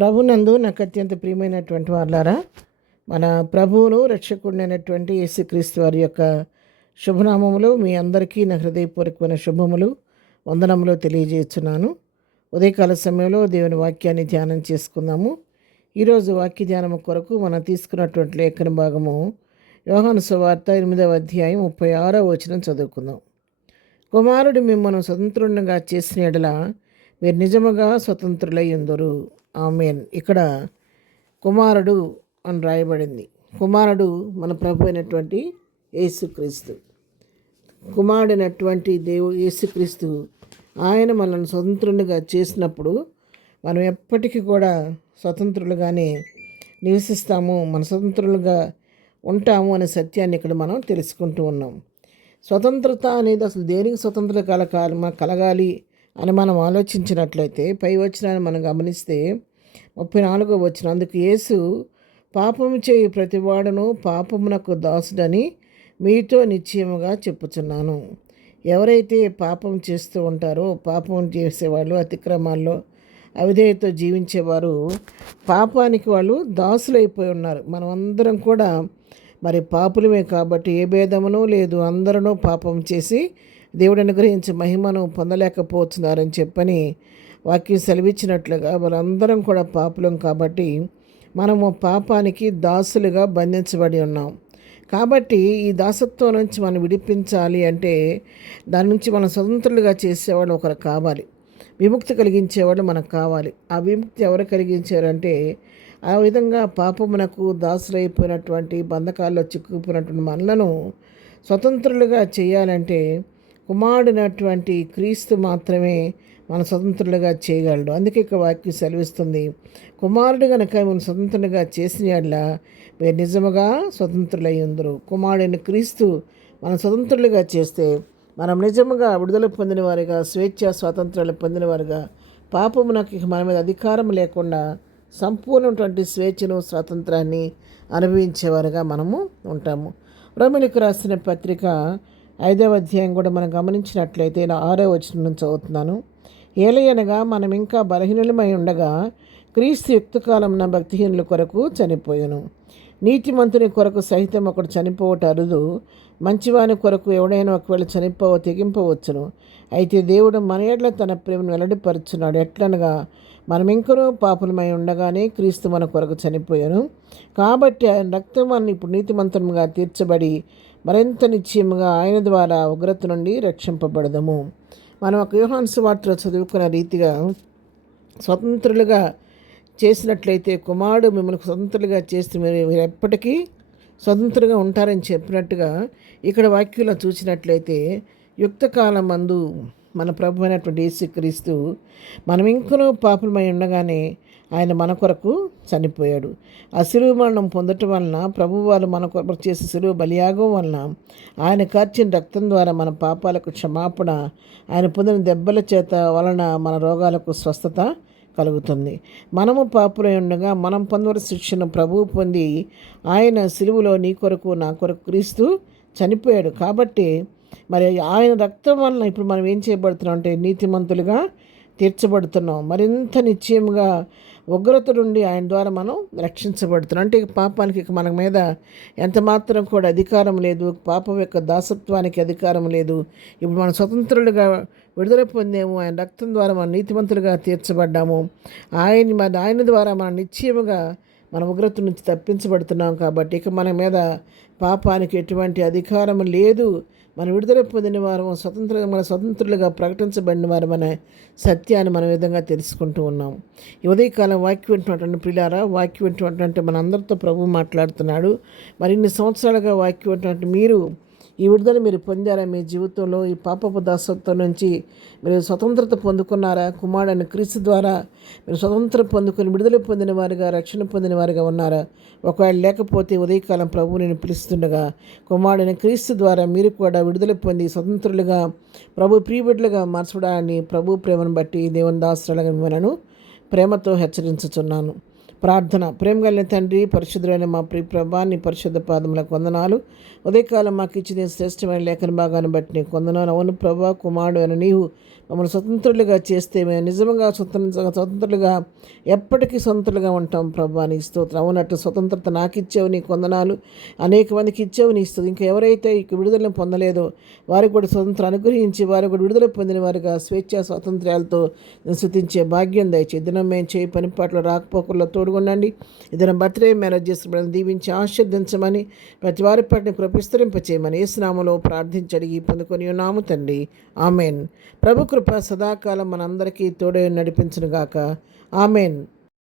ప్రభునందు నాకు అత్యంత ప్రియమైనటువంటి వాళ్ళారా, మన ప్రభువును రక్షకుడినైనటువంటి యేసుక్రీస్తు వారి యొక్క శుభనామములు మీ అందరికీ నా హృదయపూర్వకమైన శుభములు వందనములు తెలియజేస్తున్నాను. ఉదయకాల సమయంలో దేవుని వాక్యాన్ని ధ్యానం చేసుకుందాము. ఈరోజు వాక్య ధ్యానము కొరకు మనం తీసుకున్నటువంటి లేఖన భాగము యోహాను సువార్త 8వ అధ్యాయం 36వ వచనం చదువుకుందాం. కుమారుడు మిమ్మల్ని స్వతంత్రునిగా చేసిన యెడల మీరు నిజముగా స్వతంత్రులై ఉందురు. ఆమేన్. ఇక్కడ కుమారుడు అని రాయబడింది. కుమారుడు మన ప్రభు అయినటువంటి యేసుక్రీస్తు. కుమారుడైనటువంటి యేసుక్రీస్తు ఆయన మనల్ని స్వతంత్రునిగా చేసినప్పుడు మనం ఎప్పటికీ కూడా స్వతంత్రులుగానే నివసిస్తాము, మన స్వతంత్రులుగా ఉంటాము అనే సత్యాన్ని ఇక్కడ మనం తెలుసుకుంటూ ఉన్నాం. స్వతంత్రత అనేది అసలు దేనికి స్వతంత్రత కలగాలి అని మనం ఆలోచించినట్లయితే పై వచనాన్ని మనం గమనిస్తే 34వ వచనం, అందుకు యేసు పాపము చేయి ప్రతివాడును పాపమునకు దాసుడని మీతో నిశ్చయముగా చెప్పుచున్నాను. ఎవరైతే పాపం చేస్తూ ఉంటారో, పాపం చేసేవాళ్ళు, అతిక్రమాల్లో అవిధేయతో జీవించేవారు పాపానికి వాళ్ళు దాసులైపోయి ఉన్నారు. మనం అందరం కూడా మరి పాపులమే కాబట్టి ఏ భేదమును లేదు, అందరూ పాపం చేసి దేవుడు అనుగ్రహించి మహిమను పొందలేకపోతున్నారని చెప్పని వాక్యం సెలవిచ్చినట్లుగా వాళ్ళందరం కూడా పాపులం కాబట్టి మనము పాపానికి దాసులుగా బంధించబడి ఉన్నాం. కాబట్టి ఈ దాసత్వం నుంచి మనం విడిపించాలి అంటే దాని నుంచి మనం స్వతంత్రులుగా చేసేవాళ్ళు ఒకరు కావాలి, విముక్తి కలిగించేవాళ్ళు మనకు కావాలి. ఆ విముక్తి ఎవరు కలిగించారంటే ఆ విధంగా పాపమునకు దాసులైపోయినటువంటి బంధకాల్లో చిక్కుకుపోయినటువంటి మనలను స్వతంత్రులుగా చేయాలంటే కుమారుడైనటువంటి క్రీస్తు మాత్రమే మన స్వతంత్రులుగా చేయగలడు. అందుకే ఇక వాక్యం సెలవిస్తుంది, కుమారుడు గనక మనం స్వతంత్రులుగా చేసిన యెడల మీరు నిజముగా స్వతంత్రులై ఉందురు. కుమారుడైన క్రీస్తు మనం స్వతంత్రులుగా చేస్తే మనం నిజముగా విడుదల పొందిన వారిగా, స్వేచ్ఛ స్వాతంత్రాలు పొందిన వారిగా, పాపమునకు మన మీద అధికారం లేకుండా సంపూర్ణటువంటి స్వేచ్ఛను స్వాతంత్రాన్ని అనుభవించేవారుగా మనము ఉంటాము. రోమీయులకు రాసిన పత్రిక 5వ అధ్యాయం కూడా మనం గమనించినట్లయితే 6వ వచనం నుంచి చదువుతున్నాను. ఏలయనగా మనం ఇంకా బలహీనులమై ఉండగా క్రీస్తు యుక్తకాలమున భక్తిహీనుల కొరకు చనిపోయాను. నీతిమంతుని కొరకు సహితం ఒకడు చనిపోవట అరుదు, మంచివాని కొరకు ఎవడైనా ఒకవేళ తెగింపవచ్చును. అయితే దేవుడు మన ఎడల తన ప్రేమను వెల్లడిపరుచున్నాడు. ఎట్లనగా మనం ఇంకనూ పాపులమై ఉండగానే క్రీస్తు మన కొరకు చనిపోయాను. కాబట్టి ఆయన రక్తం మనం ఇప్పుడు నీతిమంతునిగా తీర్చబడి మరింత నిశ్చయముగా ఆయన ద్వారా ఉగ్రత నుండి రక్షింపబడదము. మనం ఒక యోహాను సువార్తలో చదువుకున్న రీతిగా స్వతంత్రులుగా చేసినట్లయితే కుమారుడు మిమ్మల్ని స్వతంత్రులుగా చేస్తే మీరు ఎప్పటికీ స్వతంత్రంగా ఉంటారని చెప్పినట్టుగా ఇక్కడ వాక్యంలో చూసినట్లయితే యుక్తకాలం మందు మన ప్రభు అయినటువంటి యేసుక్రీస్తు మనం ఇంకనూ పాపులమై ఉండగానే ఆయన మన కొరకు చనిపోయాడు. ఆ శిలువ మరణం పొందటం వలన ప్రభు వారు మన కొరకు చేసే శిలువ బలియాగం వలన ఆయన కార్చిన రక్తం ద్వారా మన పాపాలకు క్షమాపణ, ఆయన పొందిన దెబ్బల చేత వలన మన రోగాలకు స్వస్థత కలుగుతుంది. మనము పాపులై ఉండగా మనం పొందవలసిన శిక్షను ప్రభువు పొంది ఆయన శిలువలో నీ కొరకు నా కొరకు క్రీస్తు చనిపోయాడు. కాబట్టి మరి ఆయన రక్తం వలన ఇప్పుడు మనం ఏం చేయబడుతున్నాం అంటే నీతిమంతులుగా తీర్చబడుతున్నాం. మరింత నిశ్చయముగా ఉగ్రత నుండి ఆయన ద్వారా మనం రక్షించబడుతున్నాం. అంటే పాపానికి మన మీద ఎంత మాత్రం కూడా అధికారం లేదు, పాపం యొక్క దాసత్వానికి అధికారం లేదు. ఇప్పుడు మనం స్వతంత్రులుగా విడుదల పొందాము. ఆయన రక్తం ద్వారా మనం నీతిమంతులుగా తీర్చబడ్డాము. ఆయన ద్వారా మనం నిశ్చయముగా మన ఉగ్రత నుంచి తప్పించబడుతున్నాం. కాబట్టి ఇక మన మీద పాపానికి ఎటువంటి అధికారం లేదు. మనం విడుదల పొందిన వారు మన స్వతంత్రులుగా ప్రకటించబడిన వారు మన సత్యాన్ని మన విధంగా తెలుసుకుంటూ ఉన్నాం. ఈ ఉదయకాలం వాక్యం వింటున్నటువంటి ప్రియులారా, వాక్యం వింటున్నటువంటి మన అందరితో ప్రభు మాట్లాడుతున్నాడు. మరి ఇన్ని సంవత్సరాలుగా వాక్యం వింటున్నటువంటి మీరు ఈ విడుదల మీరు పొందారా? మీ జీవితంలో ఈ పాపపు దాసత్వం నుంచి మీరు స్వతంత్రత పొందుకున్నారా? కుమారుడైన క్రీస్తు ద్వారా మీరు స్వతంత్రం పొందుకొని విడుదల పొందిన వారుగా, రక్షణ పొందిన వారుగా ఉన్నారా? ఒకవేళ లేకపోతే ఉదయకాలం ప్రభువు నేను పిలుస్తుండగా కుమారుడైన క్రీస్తు ద్వారా మీరు కూడా విడుదల పొంది స్వతంత్రులుగా ప్రభు ప్రియబిడ్డలుగా మార్చడాన్ని ప్రభు ప్రేమను బట్టి దేవుని దాసులుగా మిమ్మల్ని ప్రేమతో హెచ్చరించుచున్నాను. ప్రార్థన. ప్రేమ కలిగిన తండ్రి, పరిశుద్ధులైన మా ప్రియ ప్రభా, నీ పరిశుద్ధ పాదములకు వందనాలు. ఉదయకాలం మాకు ఇచ్చిన శ్రేష్టమైన లేఖన భాగాన్ని బట్టి నీకు వందనాలు. అవును ప్రభా, కుమారుడు అయిన నీవు మమ్మల్ని స్వతంత్రులుగా చేస్తే మేము నిజంగా స్వతంత్రులుగా ఎప్పటికీ స్వతంత్రులుగా ఉంటాం ప్రభా. నీ స్తోత్రం. అవునట్టు స్వతంత్రత నాకు ఇచ్చావు, నీకు వందనాలు. అనేక మందికి ఇచ్చావు, నీ ఇస్తుంది. ఇంకా ఎవరైతే ఇక విడుదలను పొందలేదో వారికి కూడా స్వతంత్రం అనుగ్రహించి వారికి కూడా విడుదల పొందిన వారిగా స్వేచ్ఛ స్వాతంత్ర్యాలతో స్తుతించే భాగ్యం దయచేయి. దినం మేము చేయి పని పాటలు రాకపోకల్లో తోడుగొనండి. ఇద్దరం బర్త్డే మేనేజ్ చేసిన దీవించి ఆశీర్దించమని ప్రతి వారి పట్ల కృపిస్తరింపచేయమని యేసునామములో ప్రార్థించి అడిగి పొందుకొని ఉన్నాము తండ్రి. ఆమెన్. ప్రభు కృప సదాకాలం మనందరికీ తోడే నడిపించునుగాక. ఆమెన్.